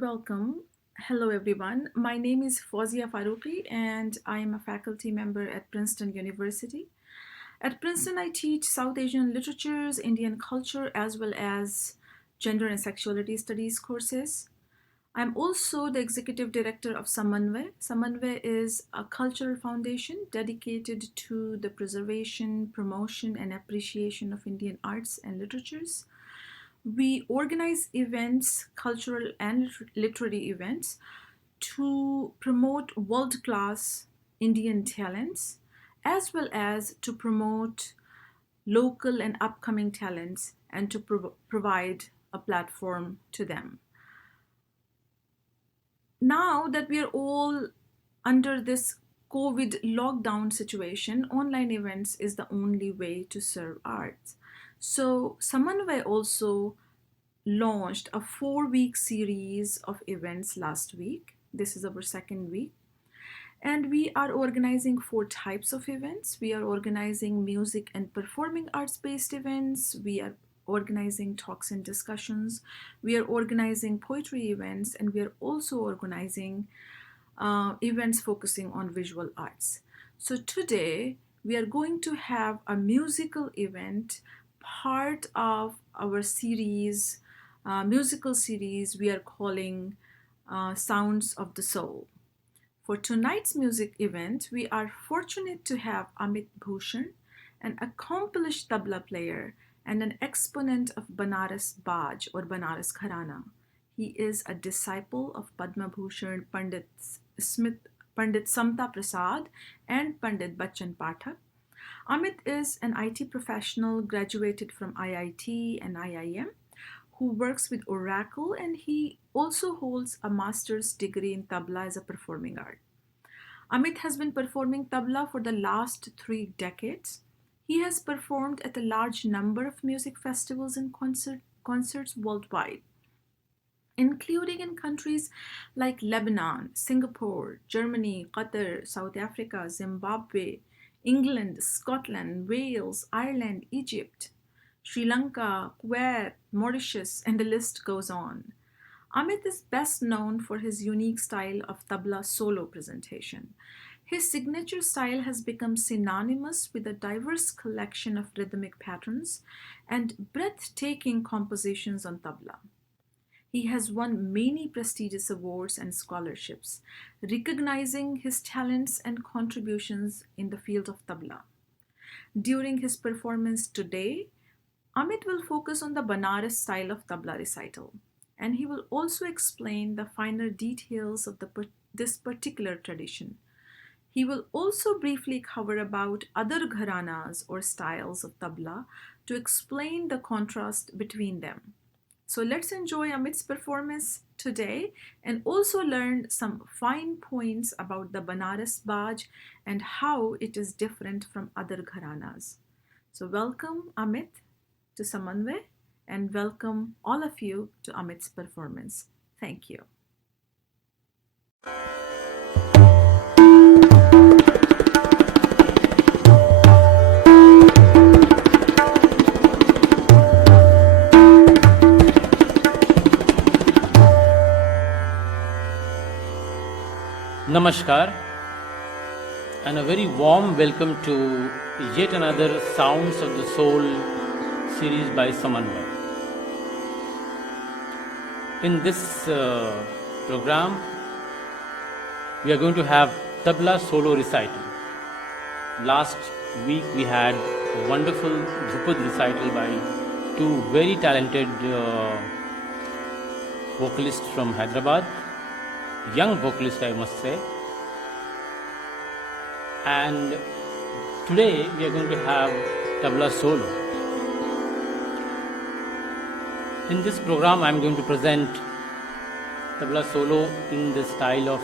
Welcome. Hello, everyone. My name is Fawzia Faruqi, and I am a faculty member at Princeton University. At Princeton, I teach South Asian literatures, Indian culture, as well as gender and sexuality studies courses. I'm also the executive director of Samanvay. Samanvay is a cultural foundation dedicated to the preservation, promotion, and appreciation of Indian arts and literatures. We organize events, cultural and literary events, to promote world class Indian talents as well as to promote local and upcoming talents and to provide a platform to them. Now that we are all under this COVID lockdown situation, online events is the only way to serve arts. So, Samanvay also launched a 4 week series of events last week. This is our second week. And we are organizing four types of events. We are organizing music and performing arts based events. We are organizing talks and discussions. We are organizing poetry events. And we are also organizing events focusing on visual arts. So today we are going to have a musical event, part of our series, musical series we are calling Sounds of the Soul. For tonight's music event, we are fortunate to have Amit Bhushan, an accomplished tabla player and an exponent of Banaras Baj or Banaras Gharana. He is a disciple of Padma Bhushan Pandit Smith, Pandit Samta Prasad and Pandit Bachchan Pathak. Amit is an IT professional graduated from IIT and IIM who works with Oracle, and he also holds a master's degree in tabla as a performing art. Amit has been performing tabla for the last 3 decades. He has performed at a large number of music festivals and concerts worldwide, including in countries like Lebanon, Singapore, Germany, Qatar, South Africa, Zimbabwe, England, Scotland, Wales, Ireland, Egypt, Sri Lanka, Kuwait, Mauritius, and the list goes on. Amit is best known for his unique style of tabla solo presentation. His signature style has become synonymous with a diverse collection of rhythmic patterns and breathtaking compositions on tabla. He has won many prestigious awards and scholarships, recognizing his talents and contributions in the field of tabla. During his performance today, Amit will focus on the Banaras style of tabla recital, and he will also explain the finer details of this particular tradition. He will also briefly cover about other gharanas or styles of tabla to explain the contrast between them. So let's enjoy Amit's performance today and also learn some fine points about the Banaras Baj and how it is different from other gharanas. So welcome Amit to Samanvay and welcome all of you to Amit's performance. Thank you. Namaskar and a very warm welcome to yet another Sounds of the Soul series by Samanvay. In this program, we are going to have tabla solo recital. Last week we had a wonderful Dhrupad recital by two very talented vocalists from Hyderabad, young vocalist I must say. And today we are going to have tabla solo. In this program I am going to present tabla solo in the style of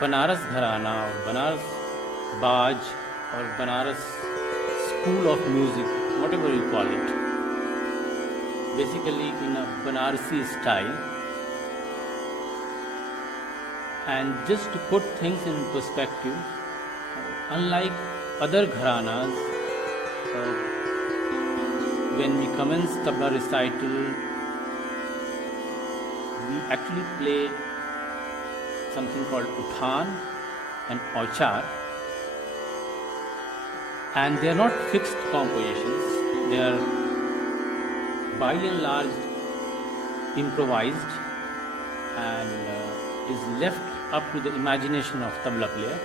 Banaras Gharana or Banaras Baj or Banaras School of Music, whatever you call it. Basically in a Banarasi style. And just to put things in perspective, unlike other gharanas, when we commence tabla recital, we actually play something called Uthan and Auchar, and they are not fixed compositions. They are by and large improvised, and is left up to the imagination of tabla player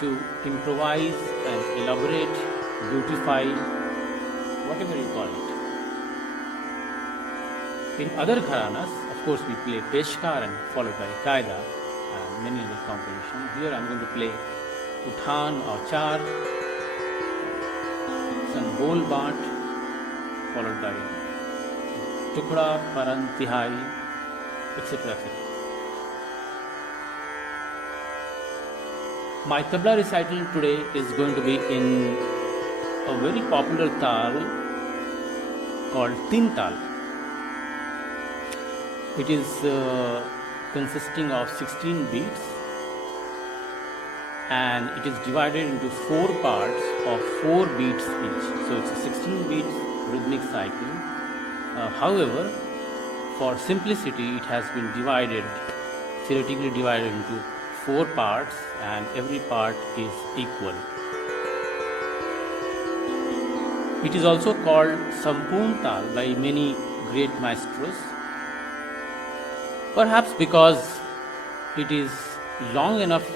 to improvise and elaborate, beautify, whatever you call it. In other gharanas, of course, we play Peshkar and followed by Qaida and many other compositions. Here I am going to play Uthan, Auchar, some Bol Baat, followed by Tukda, Paran, Tihai, etc. etc. My tabla recital today is going to be in a very popular tal called Tin Tal. It is consisting of 16 beats, and it is divided into 4 parts of 4 beats each. So it's a 16 beats rhythmic cycle. However, for simplicity, it has been theoretically divided into 4 parts, and every part is equal. It is also called Sampurn Tal by many great maestros, perhaps because it is long enough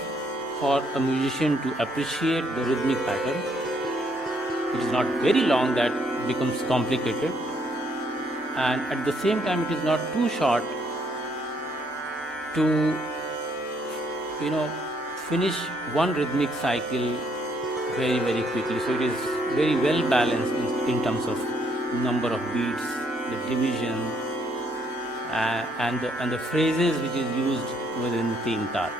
for a musician to appreciate the rhythmic pattern. It is not very long that becomes complicated, and at the same time it is not too short to finish one rhythmic cycle very, very quickly. So it is very well balanced in terms of number of beats, the division, and the phrases which is used within Tin Tal.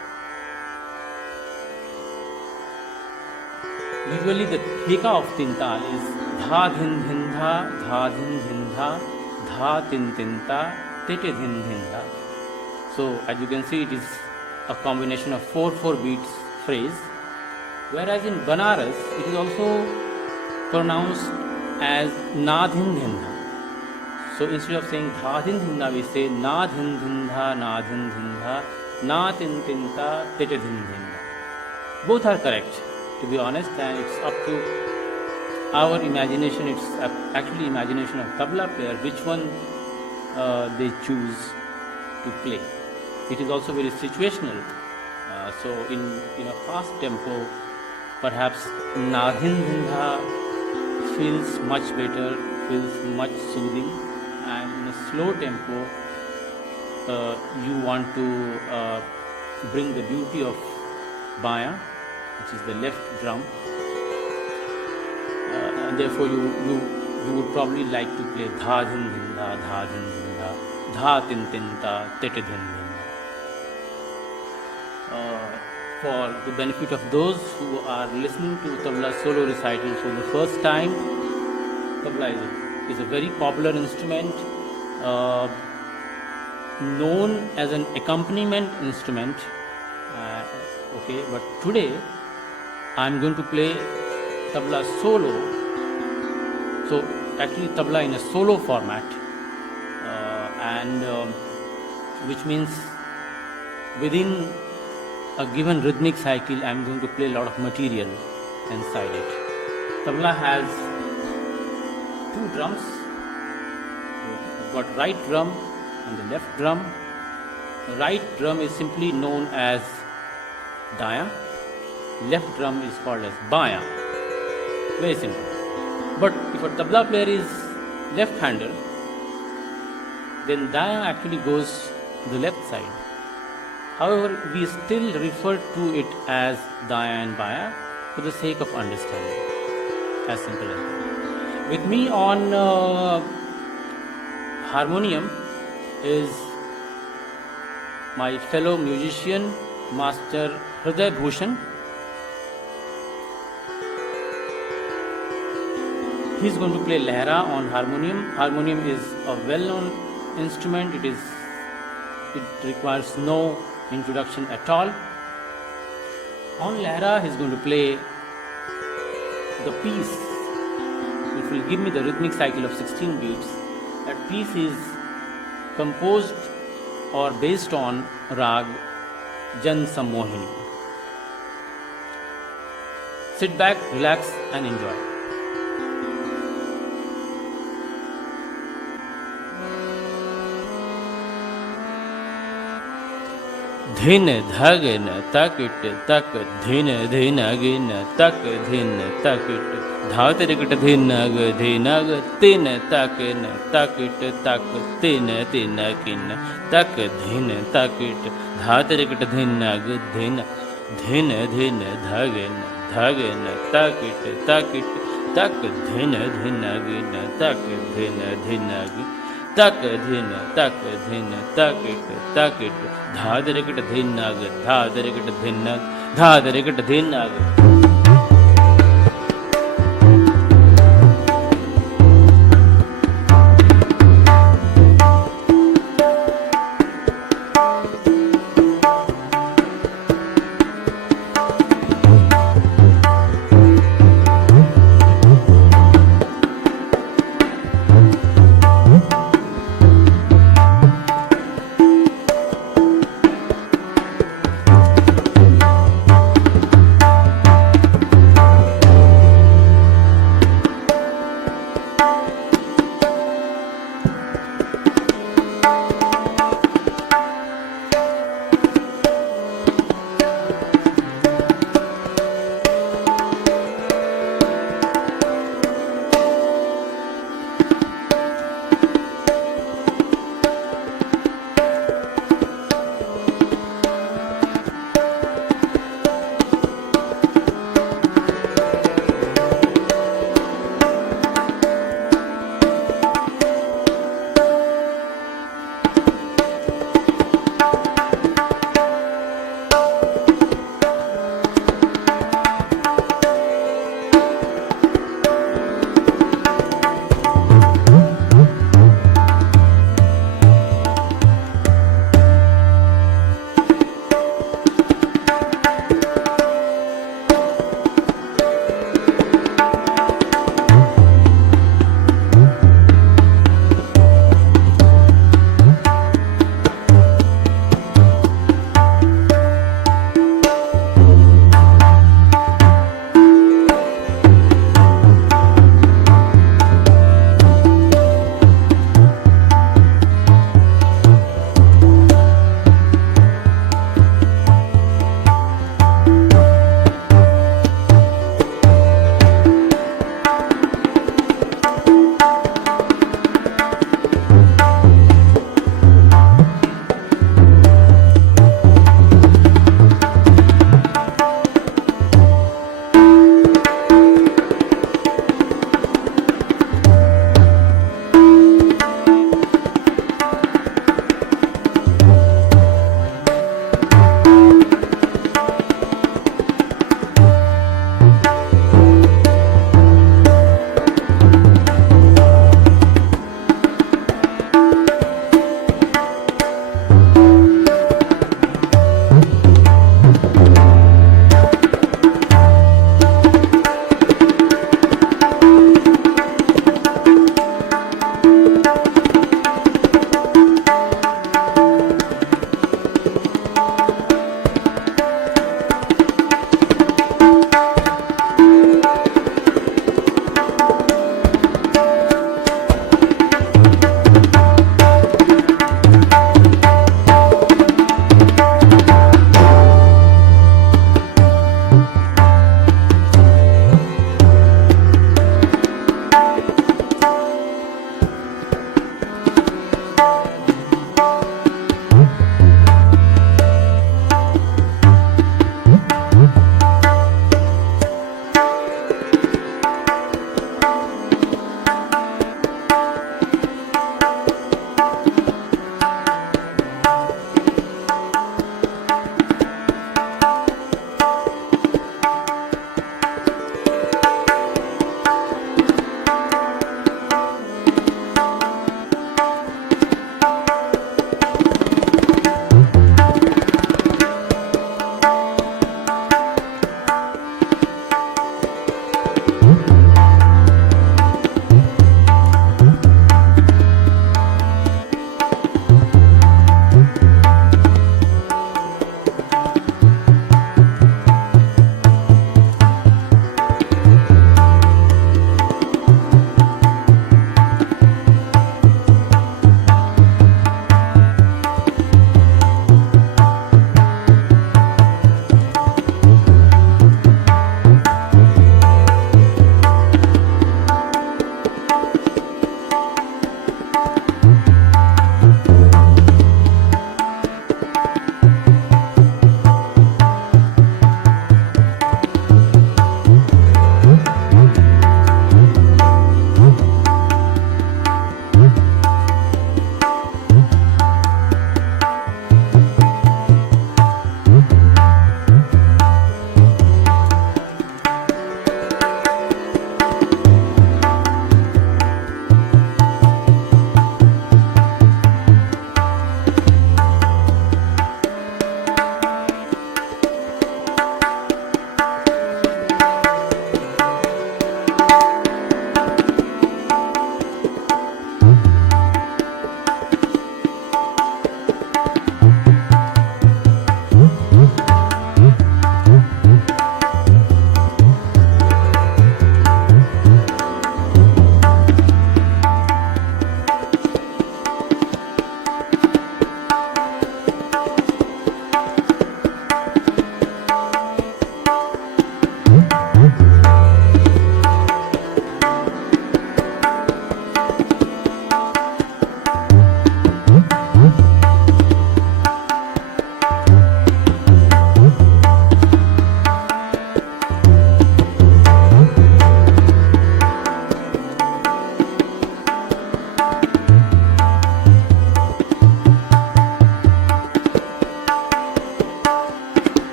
Usually the theka of Tin Tal is dha dhin dhin dha, dha tin tin ta, tete dhin dhin da. So as you can see, it is a combination of 4 beats phrase, whereas in Banaras it is also pronounced as na dhin dhin dha. So instead of saying dha dhin dhin da, we say na dhin dhin dha, na dhin dhin dha, na tin tin ta, tete dhin dhin da. Both are correct, to be honest, and it's up to our imagination. It's actually imagination of tabla player which one they choose to play. It is also very situational. So in a fast tempo, perhaps na dhin dhin dha feels much better, feels much soothing, and in a slow tempo, you want to bring the beauty of baya, which is the left drum, and therefore you would probably like to play dha dhin dhin dha, dha dhin dhin dha, dha tin tin ta, tete dhin dhin. For the benefit of those who are listening to tabla solo recital for the first time, tabla is a very popular instrument, known as an accompaniment instrument. Okay, but today I am going to play tabla solo. So actually tabla in a solo format, and which means within a given rhythmic cycle I am going to play a lot of material inside it. Tabla has 2 drums. You've got right drum and the left drum. The right drum is simply known as daya. Left drum is called as baya. Very simple. But if a tabla player is left-hander, then daya actually goes to the left side. However, we still refer to it as daya and baya for the sake of understanding. As simple as that. With me on harmonium is my fellow musician, Master Hriday Bhushan. He is going to play Lehra on harmonium. Harmonium is a well-known instrument. It requires no introduction at all. On Lehra, he is going to play the piece which will give me the rhythmic cycle of 16 beats. That piece is composed or based on Rag Jan Sammohini. Sit back, relax and enjoy. धिन धगन तकिट तक धिन धिन गिन तक धिन तकिट धातरिकट धिनग धिनग तिन तकिन तकिट तक तिन तिन किन तक धिन तकिट धातरिकट धिनग धिन धिन धिन धगन धगन तकिट तकिट तक धिन धिन गिन तक धिन धिनग तक धिन तकिट तकिट धादरिकट धिनग धादरिकट धिनग धादरिकट धिनग.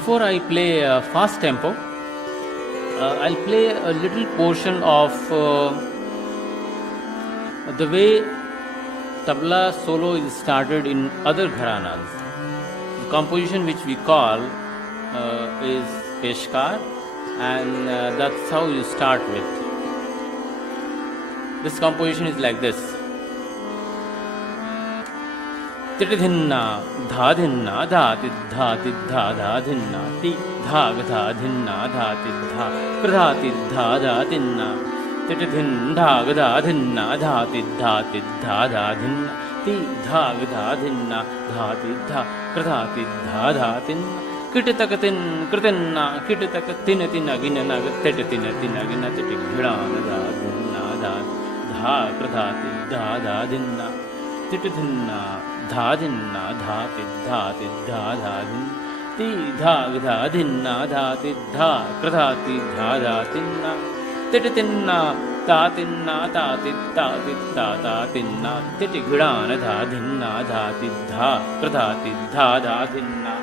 before I play fast tempo, I'll play a little portion of the way tabla solo is started in other gharanas. The composition which we call is Peshkar, and that's how you start with. This composition is like this. Titidhinna, dhadhinna, dhatidha, tidha, dhadhinna, ti, dha, gatha, dhinna, dhatidha, pradhatidha, dhatinna, titidhinna, gatha, dhinna, dhatidha, tidha, dhadhinna, ti, dha, gatha, dhinna, dhatidha, pradhatidha, dhatinna, kititakatin, kritinna, kititakatin, tinagina, tititina, tinagina, titighrana, dhadhinna, dha, pradhatidha, dhadhinna, titidhinna, dhadhinna, dhatidha, tidha, dhadhinna, ti, dha, gatha, dhinna, dhatidha, pradhatidha, dhatinna, tititinna, tatinna, tatidha, tidha, tatinna, titighrana, dhadhinna, dhatidha, pradhatidha, dhatinna.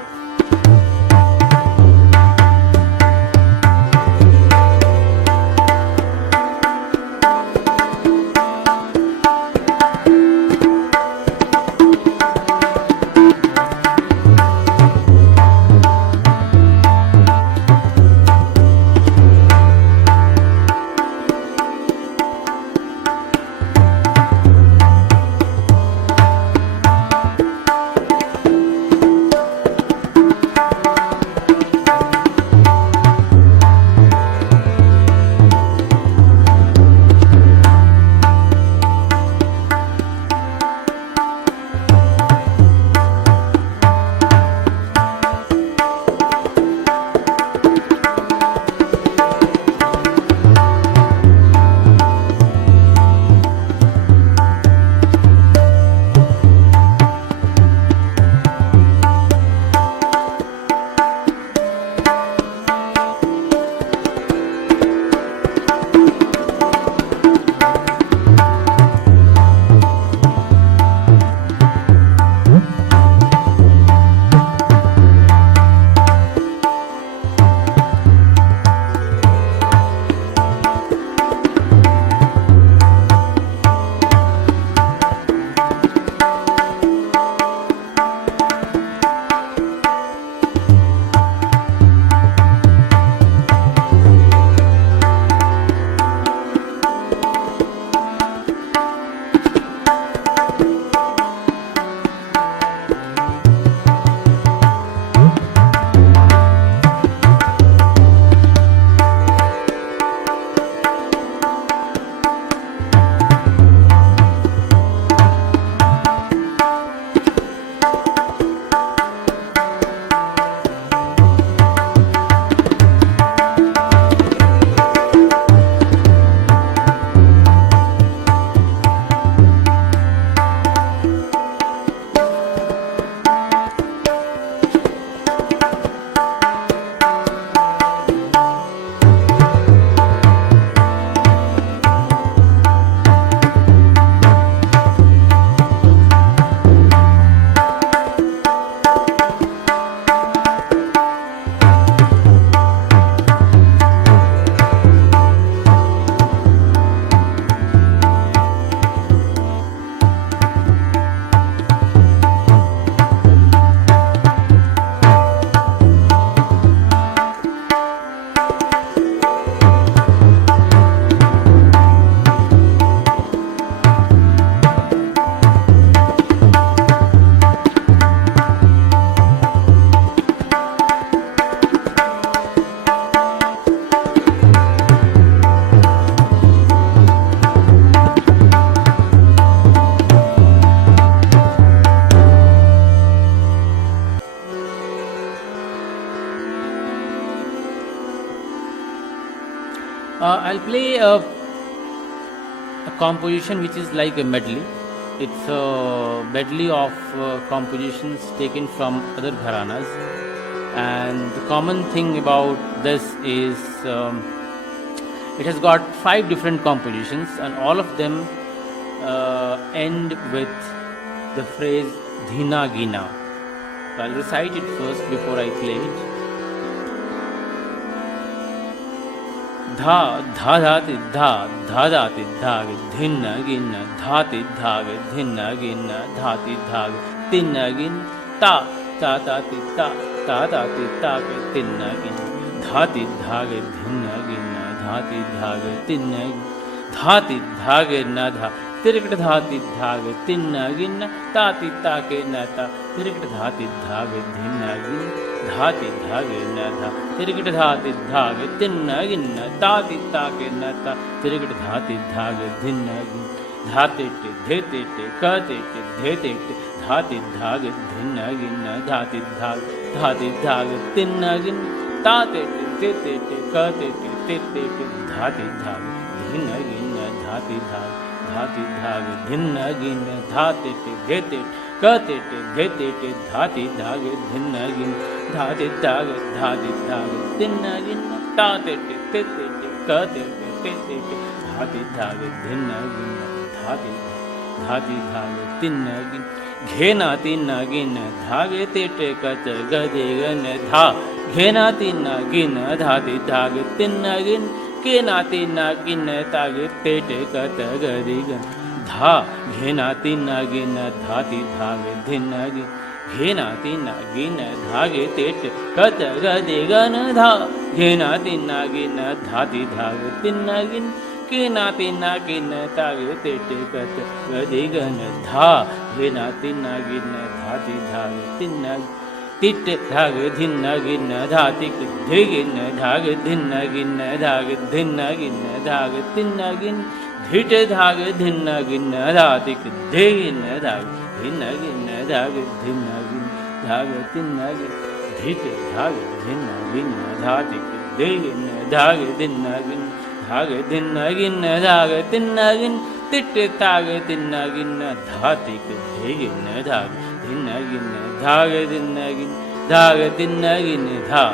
I'll play a composition which is like a medley. It's a medley of compositions taken from other gharanas, and the common thing about this is it has got 5 different compositions, and all of them end with the phrase Dhina Gina. I'll recite it first before I play it. धा धा धाति धा धा धाति धाग धिन्न गिन्न धाति धाग धिन्न गिन्न धाति धाग तिन्न गिन्न ता ता ताति ता ता ताति ताग तिन्न गिन्न धाति धाग धिन्न गिन्न धाति धाग तिन्न धाति धाग न धा तिरकट धाति धाग तिन्न गिन्न ताति ताके न ता तिरकट धाति धाग धिन्न गिन्न धाति धागे न धा तिरकट धाति धागे तिन्न गिन्न ताति ताके न ता तिरकट धाति धागे धिन्न गिन्न धाते टे धेते टे कहते टे धेते टे धाति धागे धिन्न गिन्न धाति धागे तिन्न गिन्न ताते टे धेते टे कहते टे तेते टे धाति धागे धिन्न गिन्न धाति धागे धिन्न गिन्न धाते टे धेते कहते टे धेते टे धाति धागे धिन्न गिन्न धाति धागे तिन्न गिन्न ताते टे तेते टे कहते टे तेते टे धाति धागे धिन्न गिन्न धाति धागे तिन्न गिन्न घेना तिन्न गिन्न धागे तेटे कच गदे गन धा घेना तिन्न गिन्न धाति धागे तिन्न गिन्न केना तिन्न गिन्न तागे तेटे कच गदे गन धा घेना तिन्न गिन्न धाति धागे धिन्न गिन्न घेना तिन्न गिन्न धागे तेटे कच गदे गन धा घेना तिन्न गिन्न धाति धागे तिन्न गिन्न केना तिन्न गिन्न तागे तेटे कच गदे गन धा घेना तिन्न गिन्न धाति धागे तिन्न तिट धागे धिन्न गिन्न धाति धिगिन्न धागे धिन्न गिन्न धागे धिन्न गिन्न धागे तिन्न गिन्न धिट धागे धिन्न गिन्न धाति धिगिन्न धागे धिन्न गिन्न धागे धिन्न गिन्न धागे तिन्न गिन्न धिट धागे धिन्न गिन्न धाति धिगिन्न धागे धिन्न गिन्न धागे धिन्न गिन्न धागे तिन्न गिन्न तिट धागे धिन्न गिन्न धाति धिगिन्न धागे धिन्न गिन्न धागे धिन्न गिन्न धागे धिन्न गिन्न धा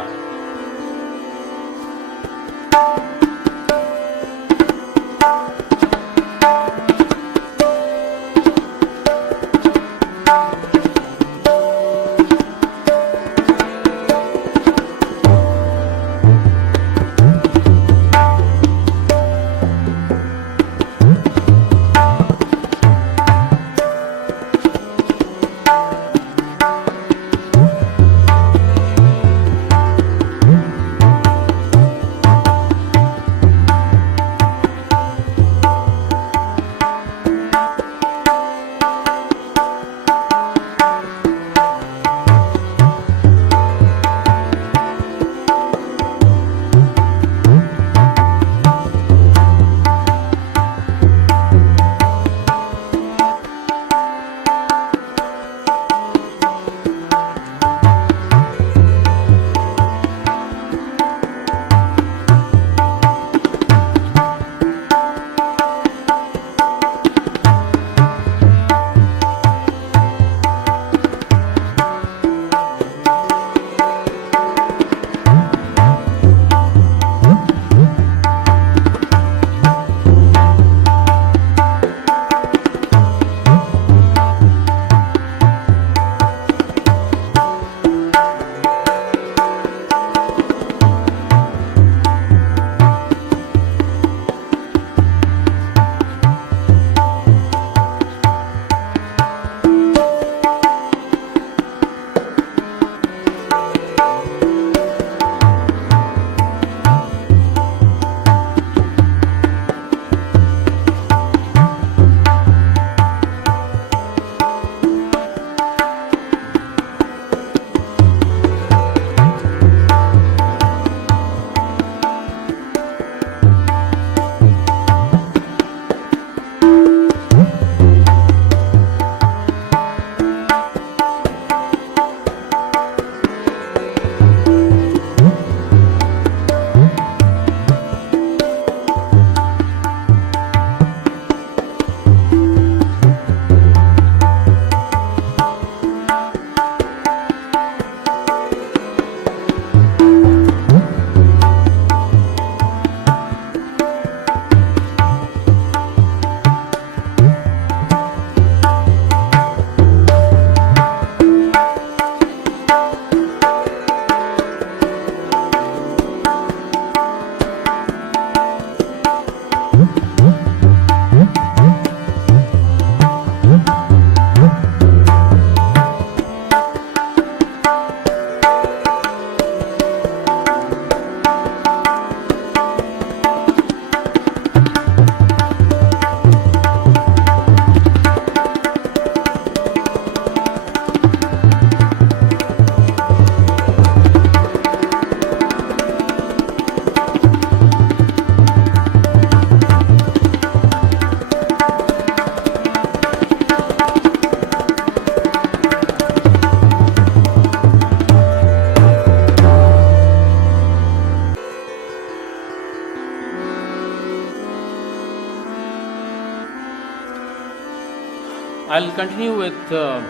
I'll continue with the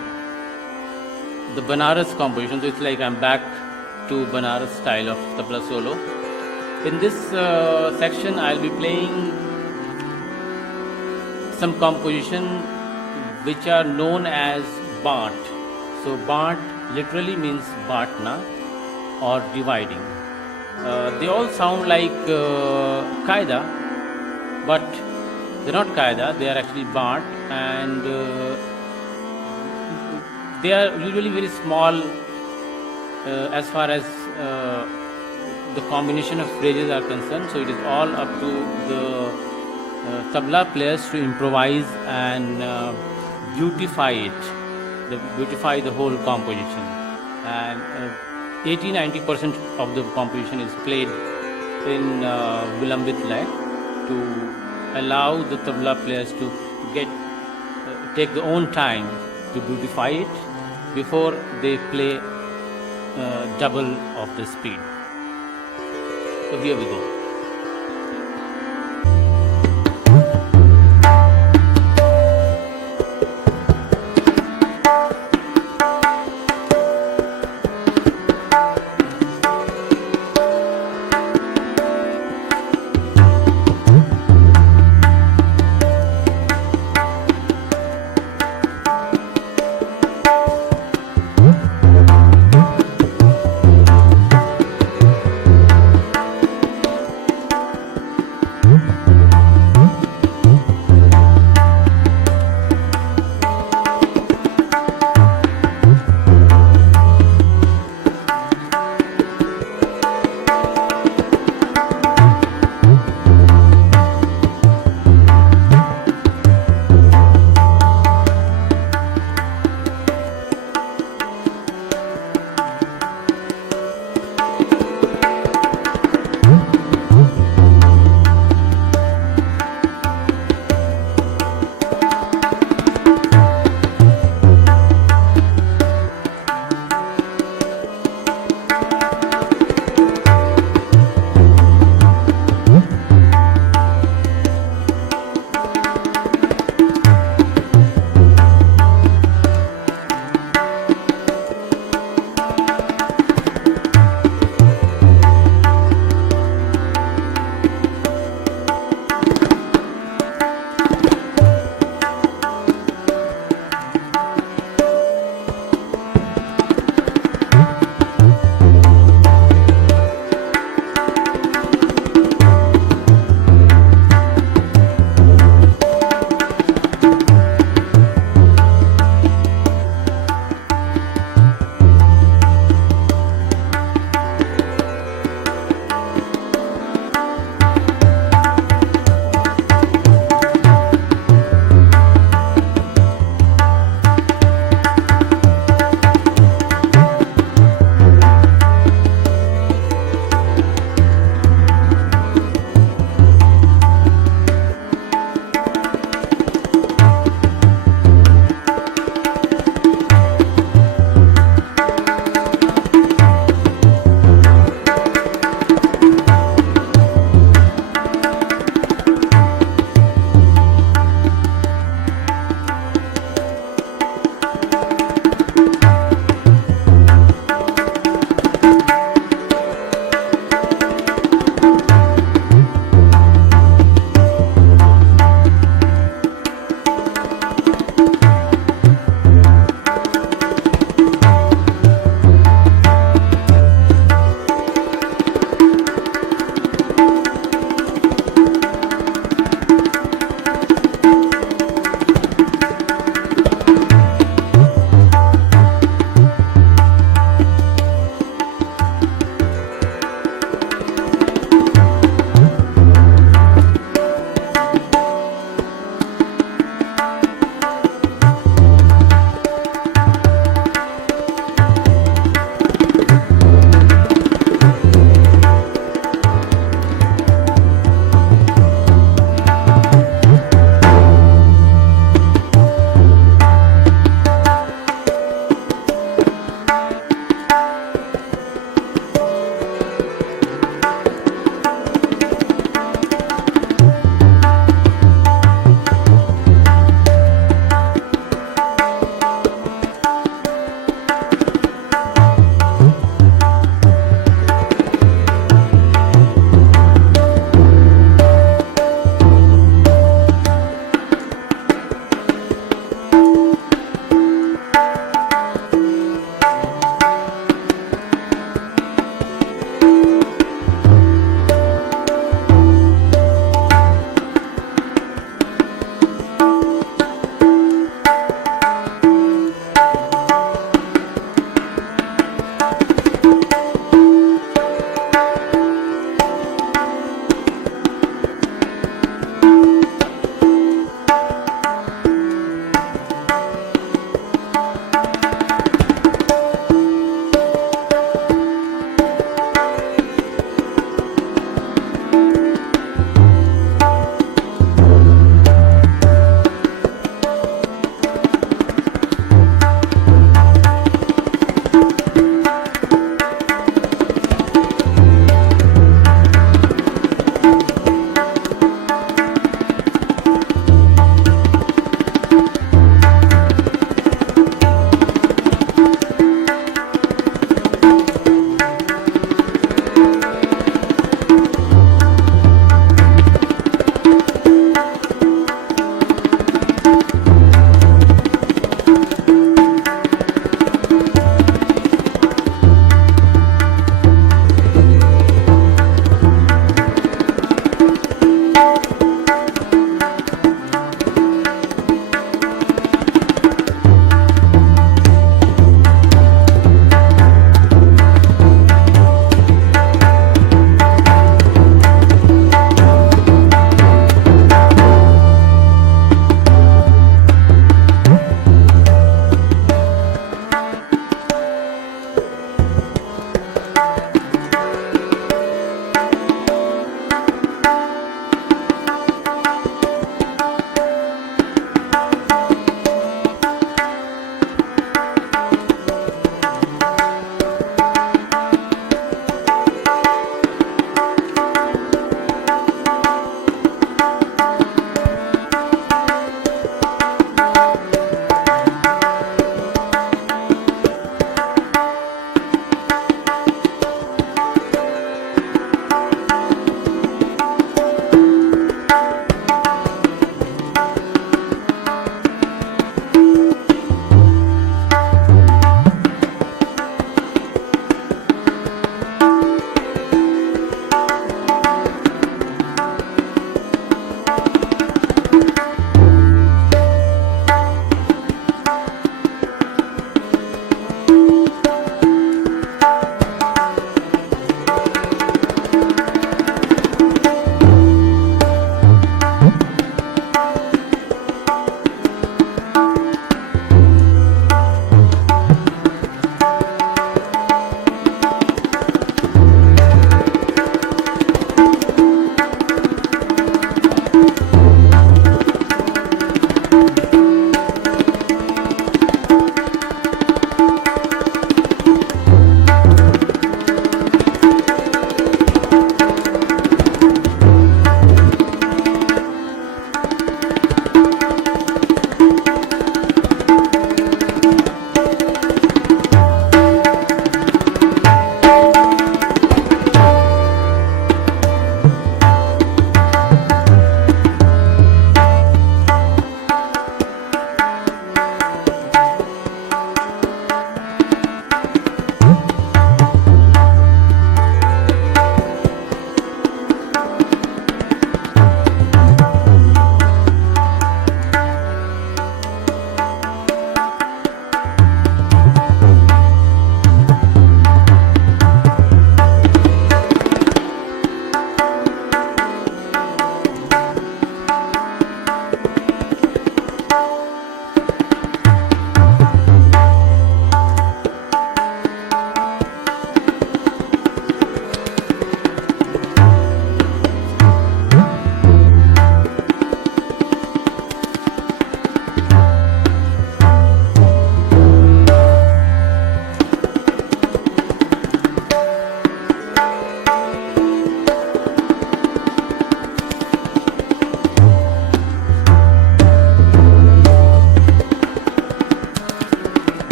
Banaras composition. So it's like I'm back to Banaras style of tabla solo. In this section, I'll be playing some composition which are known as Bant. So Bant literally means Batna or dividing. They all sound like Qaida, but they're not Qaida, they are actually Bant, and they are usually very small as far as the combination of phrases are concerned. So it is all up to the tabla players to improvise and beautify the whole composition. And 80-90% of the composition is played in Vilambit lay to allow the tabla players to take their own time to beautify it before they play double of the speed. So here we go.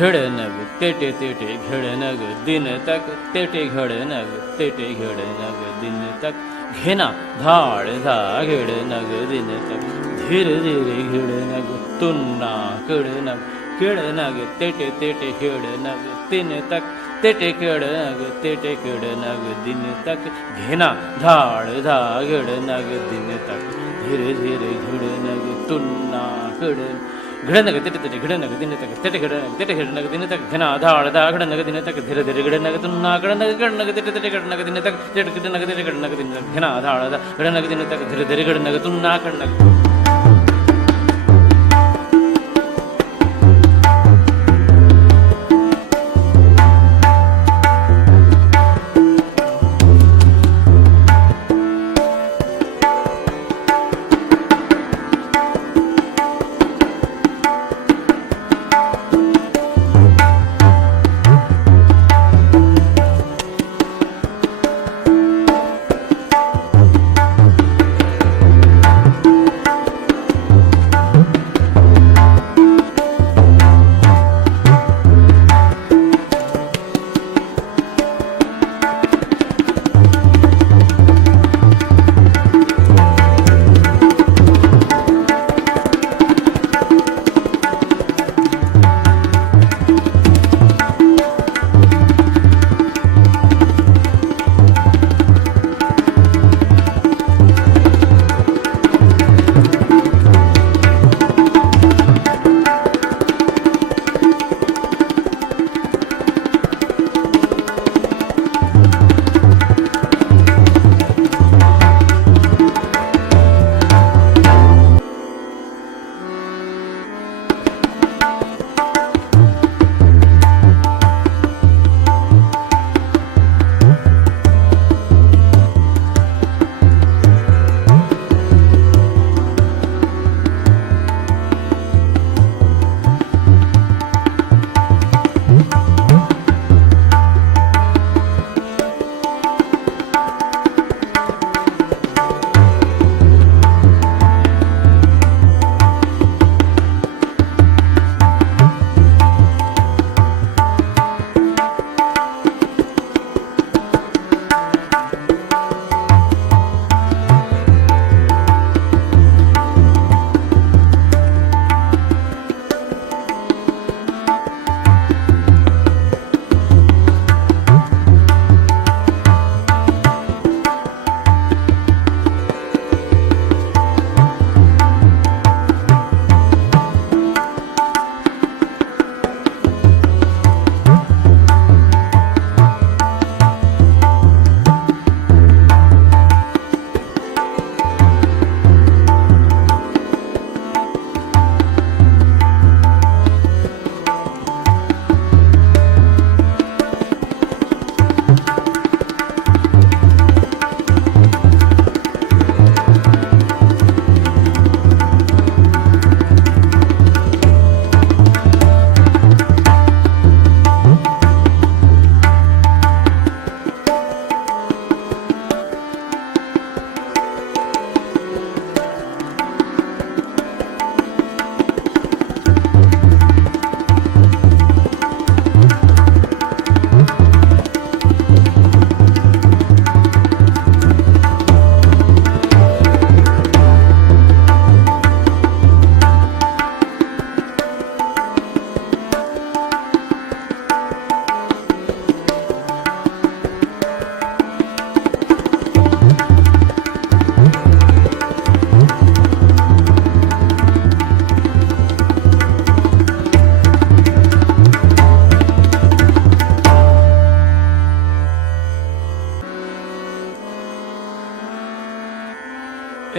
घिड़नग Tete Tete घिड़नग दिन तक तेटे घिड़नग तेटे घिड़नग दिन तक घिना धाड़ धा घिड़नग दिन तक धीरे धीरे घिड़नग तुन्ना घिड़नग घिड़नग तेटे तेटे घिड़नग दिन तक तेटे घिड़नग तेटे घिड़नग दिन तक घिना धाड़ धा घिड़नग दिन तक धीरे धीरे घिड़नग तुन्ना घिड़नग घिड़नग तेटे तेटे घिड़नग दिन तक तेटे घिड़नग दिन तक घिना धाड़ धा घिड़नग दिन तक धीरे धीरे घिड़नग तुन्ना घिड़नग घिड़नग तेटे तेटे घिड़नग दिन तक तेटे घिड़नग तेटे घिड़नग दिन तक घिना धाड़ धा घिड़नग दिन तक धीरे धीरे घिड़नग तुन्ना घिड़नग.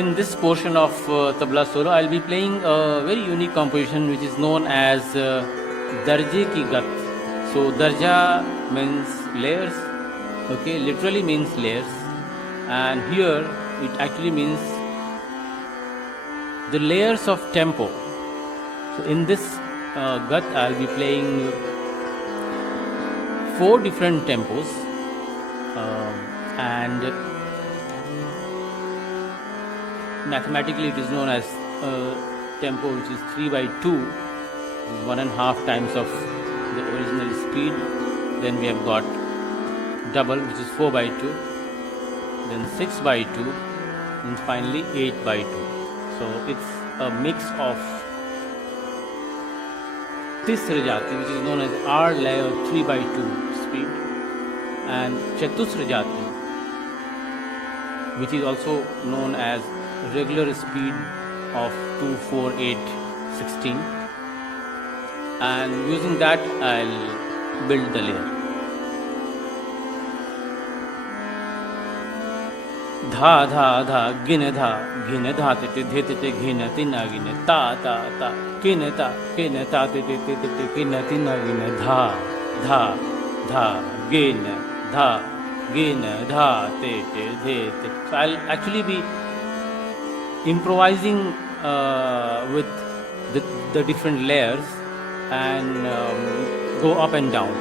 In this portion of tabla solo, I'll be playing a very unique composition which is known as Darje Ki Gat. So Darja means layers, okay, literally means layers, and here it actually means the layers of tempo. So in this Gat, I'll be playing 4 different tempos, and mathematically it is known as tempo which is 3/2, 1.5 times of speed. Then we have got double, which is 4 by 2, then 6 by 2, and finally 8 by 2. So it's a mix of Tisra Jati, which is known as R layer 3 by 2 speed, and Chatusra Jati, which is also known as regular speed of 2, 4, 8, 16. And using that I'll build the layer. धा धा धा गिन धा ति धि ति घिन तिन गिन ता किन ता ति किन तिन गिन धा धा गिन धा ति धि ति. So I'll actually be improvising with the different layers and go up and down.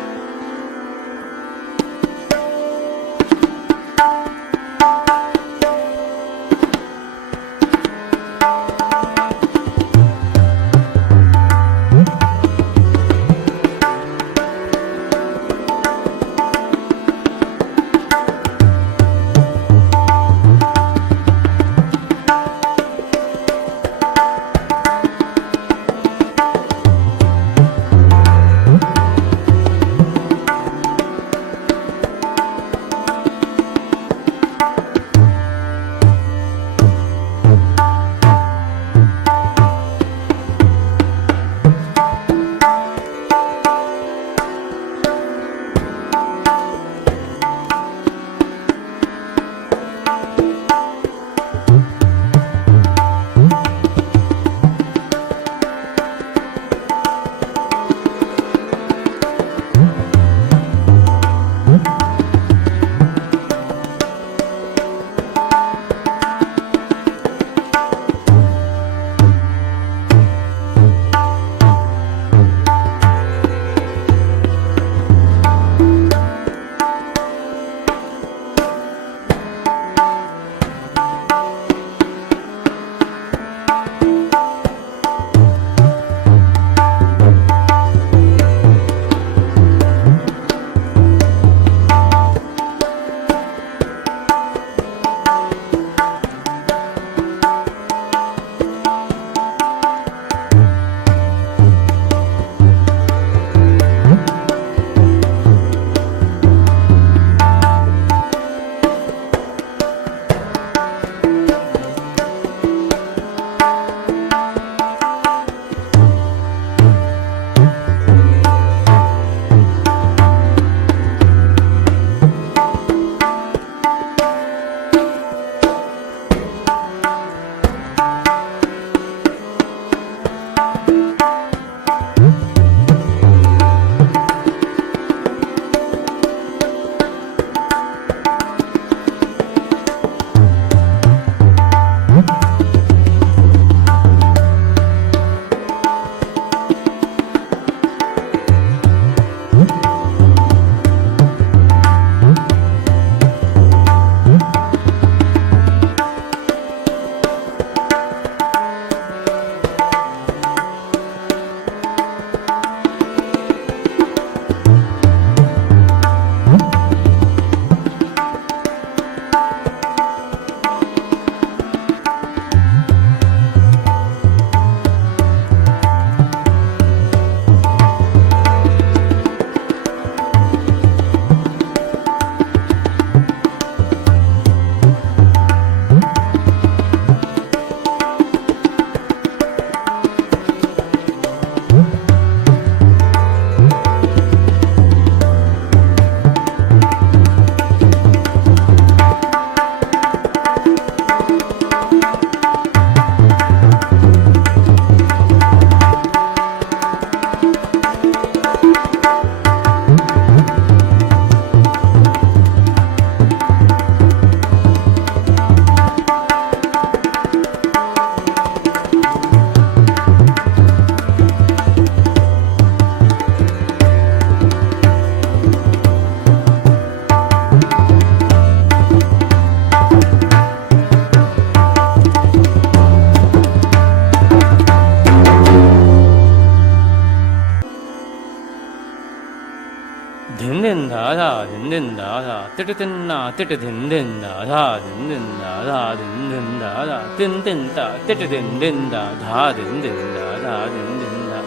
da tit tin na tit din din da da din din da da din din da da tin tin da tit din din da da din din da da din din da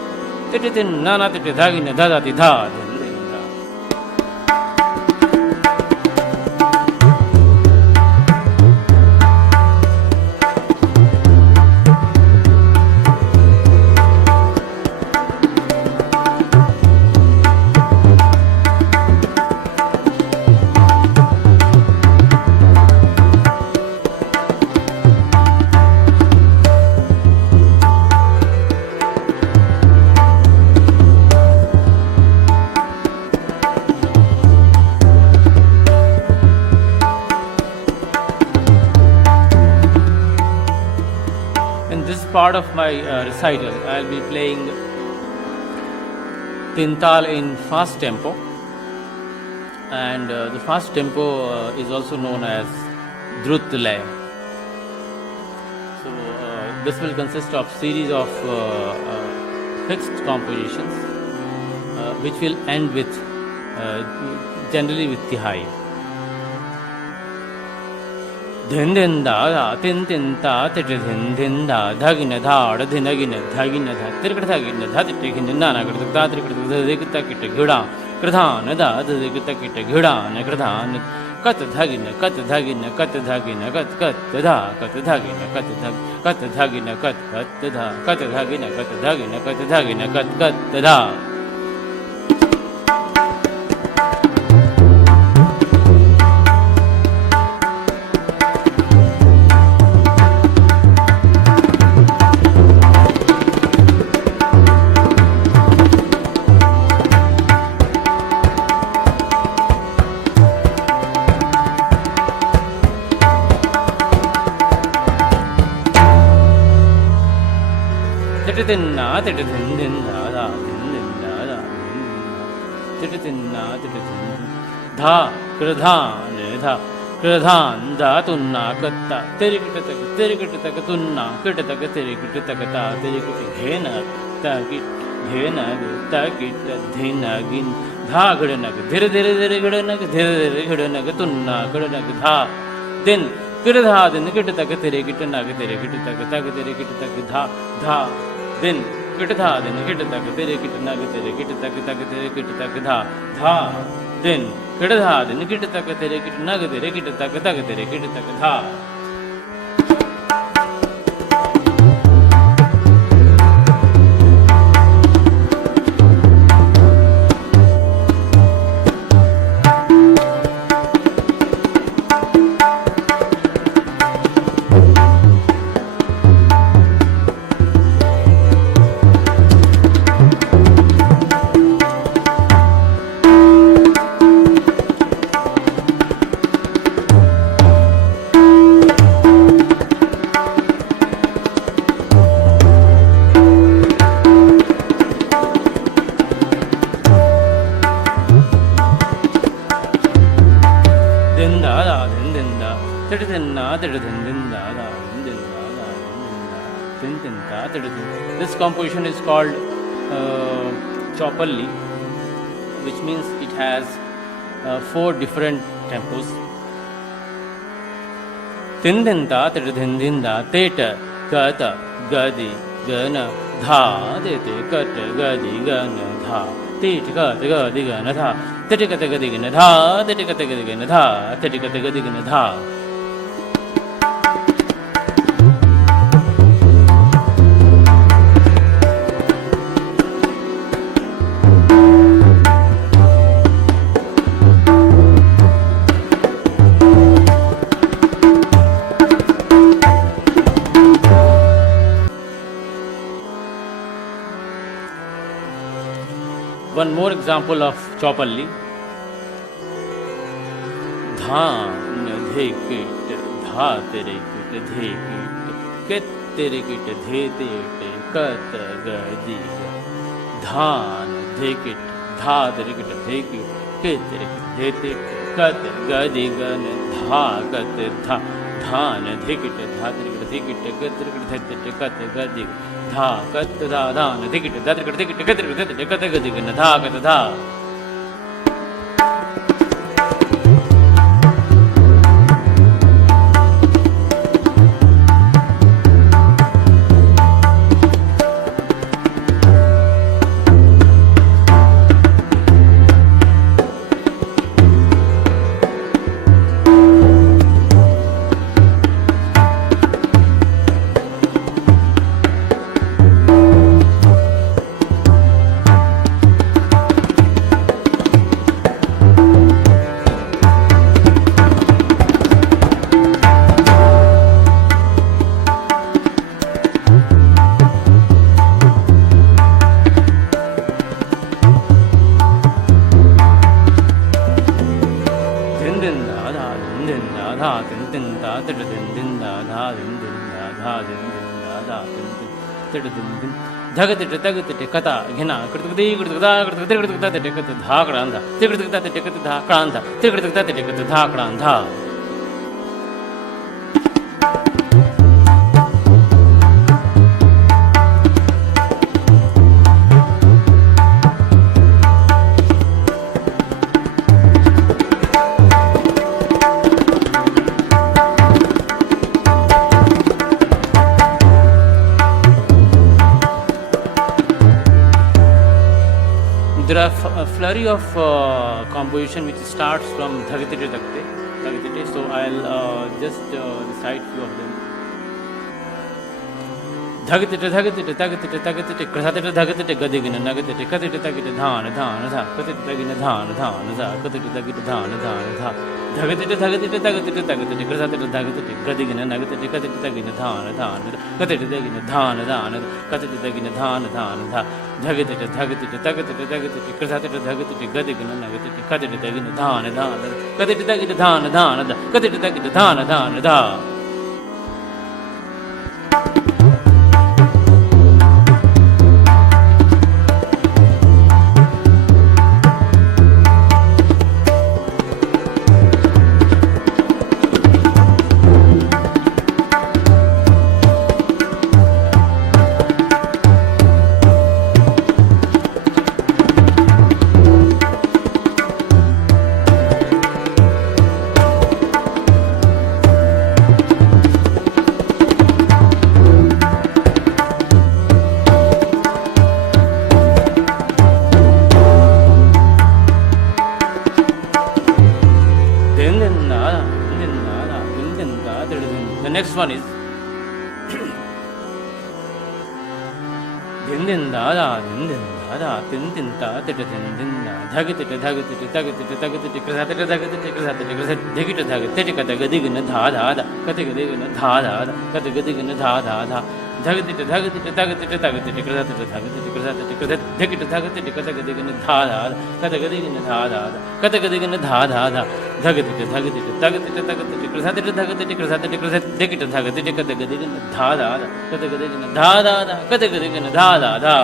tit tin na na tit da gi na da da ti da din din da. In this part of my recital, I'll be playing Tintal in fast tempo, and the fast tempo is also known as Drut Lay. So this will consist of series of fixed compositions, which will end with generally with Tihai. Din din da da tin tin ta tit din din da dhagina da da dhinagina dhagina da tirkata dhagina da tikin na na krt da tirkata da dikta kit gida krdhan da da dikta kit gida na krdhan kat dhagina kat dhagina kat dhagina kat kat da kat dhagina kat dhag kat dhagina kat kat da kat dhagina kat dhagina kat dhagina kat kat da. Titina, titin da da din da da titina, titin dha kradhan dha kradhan da tunna katta terikit tak tunna kit tak terikit tak ta terikit ghena takit ghena takit dhina gin dha gdanag dhir dhir dhir gdanag dhir dhir gdanag tunna gdanag dha din kradha din kit tak terikit nag terikit tak terikit tak dha dha दिन kit था दिन kit तक तेरे kit नग तेरे kit तक तेरे kit तक धा धा दिन किट था दिन किट तक तेरे किट नग तेरे किट तक तेरे किट तक धा. This composition is called Chopalli, which means it has 4 different tempos. Tindinta, tindinda, teta, kata, gadi, gana, dha, dete, kata, gadi, gana, dha, teta, kata, gadi, gana, dha, teta, kata, gadi, gana, dha, teta, kata, gadi, gana, dha, teta, kata, gadi, gana, dha. One more example of Chopalli. Dhaan dhekit dha tere kit dhekit kit tere kit dhe tete kat gadi dhaan dhekit dha tere kit dhekit kit tere kit dhe tete kat gadi gan dha kat dha dhaan dhekit dha tere kit dhekit kat tere kit dhe tete kat gadi dha kat dha dhaan dhekit dha tere kit dhekit kat tere kit dhe kat gadi gan dha kat dha. din da da din da din da da din da da din da da din din धगतिट तगतिट कथा घिना कृतकदी कृतकदा कृतकदी कृतकदा टिकत धाकडांधा तिकृतकदा टिकत धाकडांधा तिकृतकदा टिकत धाकडांधा. There are a flurry of composition which starts from Dhagatite Takte. So I'll just recite few of them. Dhagatite Dhagatite Tagatite Tagatite Krasatite Dhagatite Gadigina Nagatite Katite Tagite Dhan Dhan Dha Katite Tagina Dhan Dhan Dha Katite Tagite Dhan Dhan Dha Dhagatite Dhagatite Tagatite Tagatite Krasatite Dhagatite Gadigina Nagatite Katite Tagina Dhan Dhan Katite Tagina Dhan Dhan Katite Tagina Dhan Dhan Dha Dhagatite Dhagatite Tagatite Tagatite Krasatite Dhagatite Gadigina Nagatite Katite Tagina Dhan Dhan Katite Tagina Dhan Dhan Dha Katite Tagina Dhan Dhan Dha. The next one is din din da da din din da da din din da din din da dhagite dhagite dhagite dhagite krasate dhagite krasate krasate dhagite dhagite kata gadigna dha dha da kata gadigna dha dha da kata gadigna dha dha dha dhagite dhagite dhagite dhagite krasate dhagite krasate krasate dhagite dhagite kata gadigna dha dha da kata gadigna dha dha da kata gadigna dha dha da dhagite dhagite dhagite dhagite krasate dhagite krasate krasate dhagite dhagite kata gadigna dha dha da kata gadigna dha dha da kata gadigna dha dha da.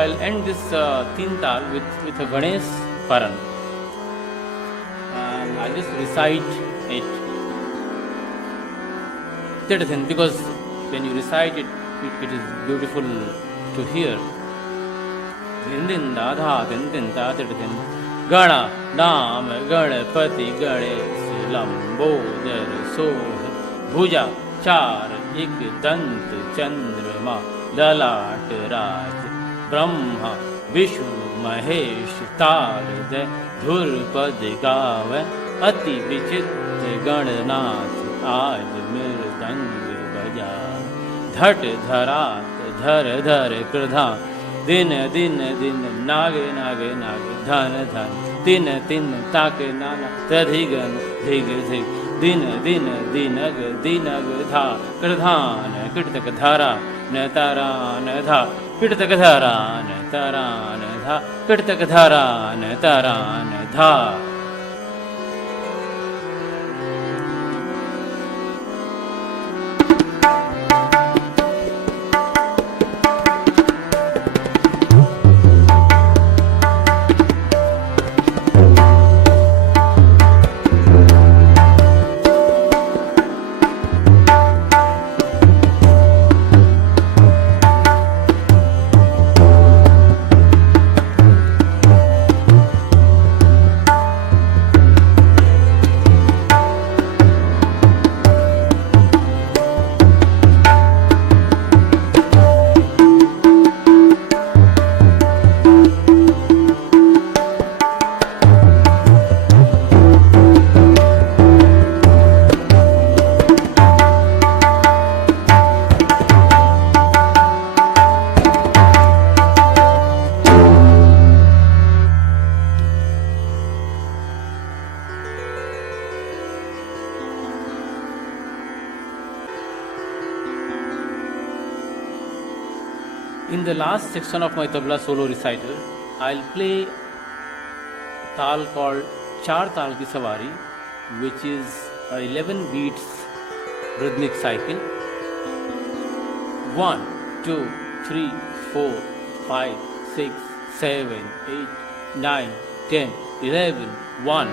I'll end this teen tal with a Ganesh Paran. I'll just recite it. That is because when you recite it, it is beautiful to hear. Din din da dha din din da din Gana Nam Ganapati Ganesh Lambodar Soh Bhuja Char Ik Dant Chandrama Lalat Raj Brahma Vishnu Mahesh Taradih धुरपद गावे अति विचित्र गणनाथ आज मृदंग बजा धट धरात धर धर कृधा दिन दिन दिन नागे नागे नागे धन धन दिन दिन ताके नाना तधिगन धिग धिग दिन दिन दिनग दिनग धा कृधान कृतक धारा न तारा न धा कृतक धारा न तारा न धा कृतक धारा न तारा न धा. In the last section of my tabla solo recital, I'll play tal called Char Tal Ki Sawari, which is a 11 beats rhythmic cycle. 1, 2, 3, 4, 5, 6, 7, 8, 9, 10, 11. 1,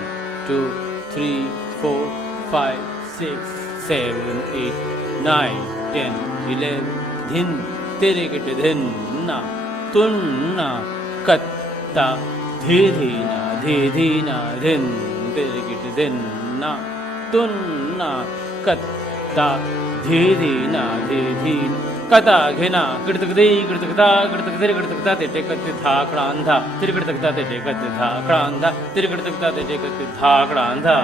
2, 3, 4, 5, 6, 7, 8, 9, 10, 11. Dhin, tere kete dhin, na, tun na, katta, dhi na, dhin, tere kete dhin, na, tun na, katta, dhi na, kata ghena kirtakdi kirtakda kirtakdiri kirtakda te tekati tha krandha tiri kirtakda te tekati tha krandha tiri kirtakda te tekati tha krandha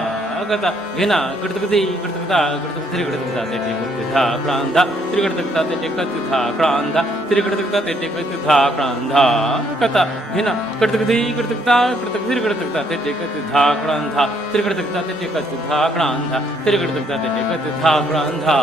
kata ghena kirtakdi kirtakda kirtakdiri kirtakda te tekati tha krandha tiri kirtakda te tekati tha krandha tiri kirtakda te tekati tha krandha kata ghena kirtakdi kirtakda kirtakdiri kirtakda te tekati tha krandha tiri kirtakda te tekati tha krandha tiri kirtakda te tekati tha krandha.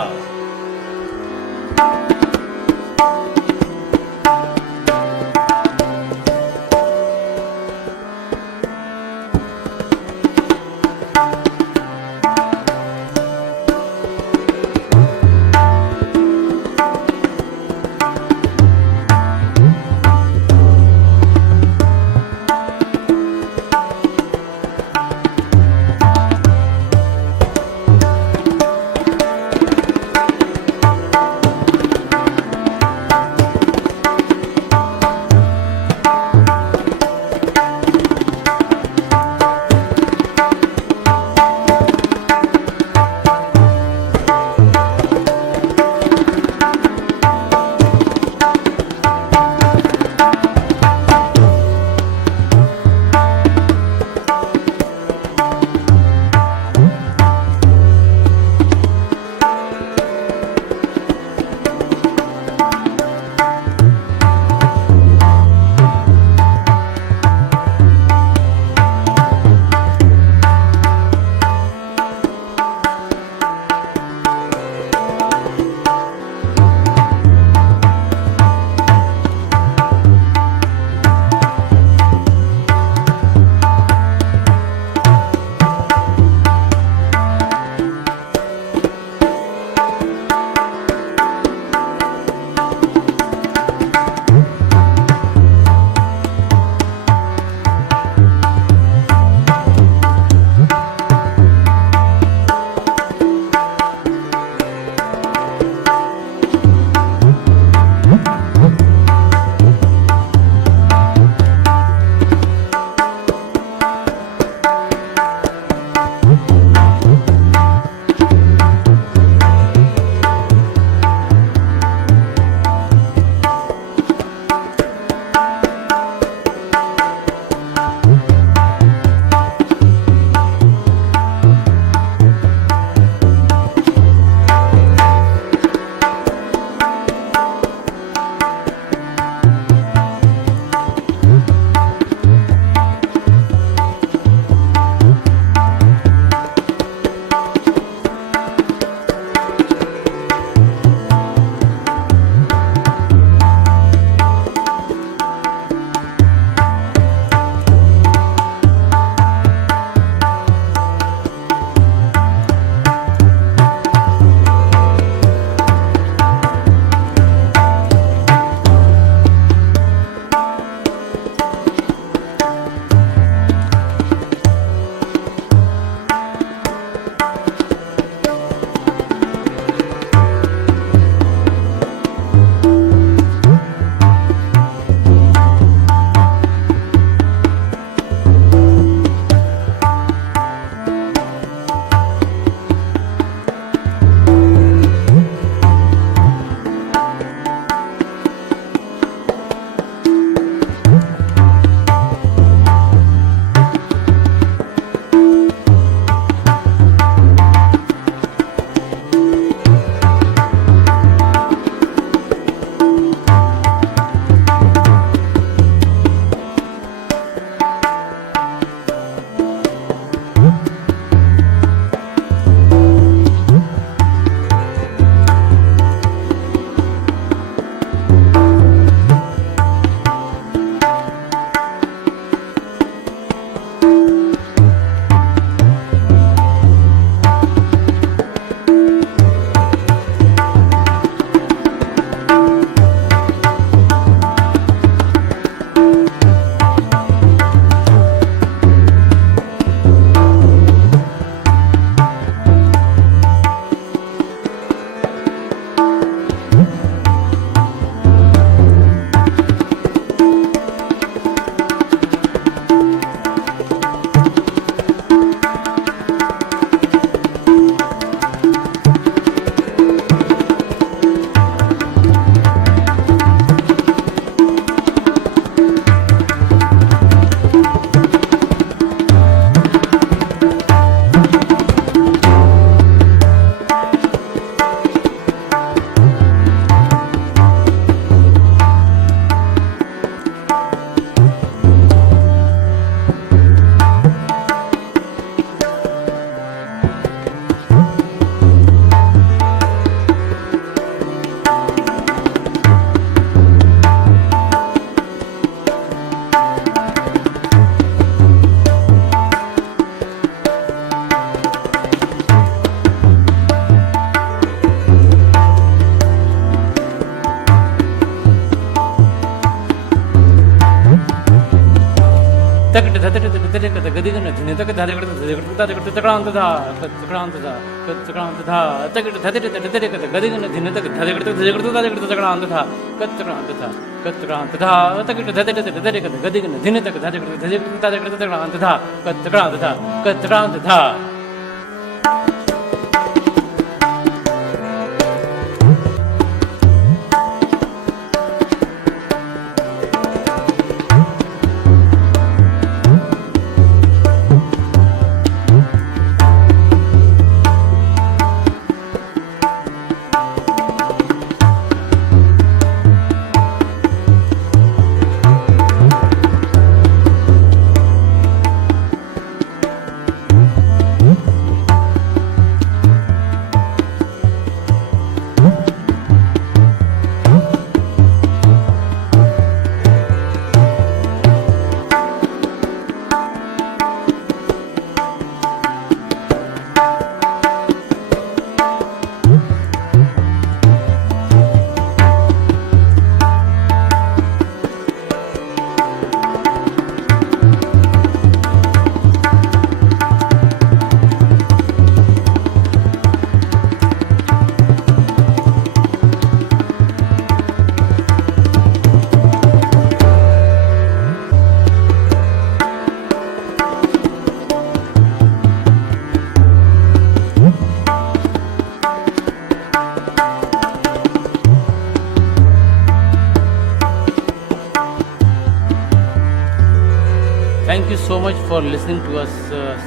Thank you so much for listening to us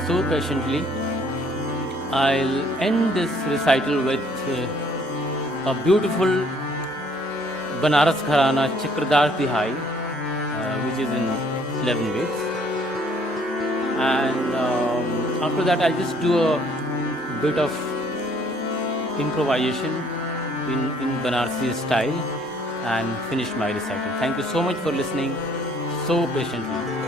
so patiently. I'll end this recital with a beautiful Banaras Gharana Chakradar Tihai, which is in 11 beats. And after that, I'll just do a bit of improvisation in Banarsi style and finish my recital. Thank you so much for listening so patiently.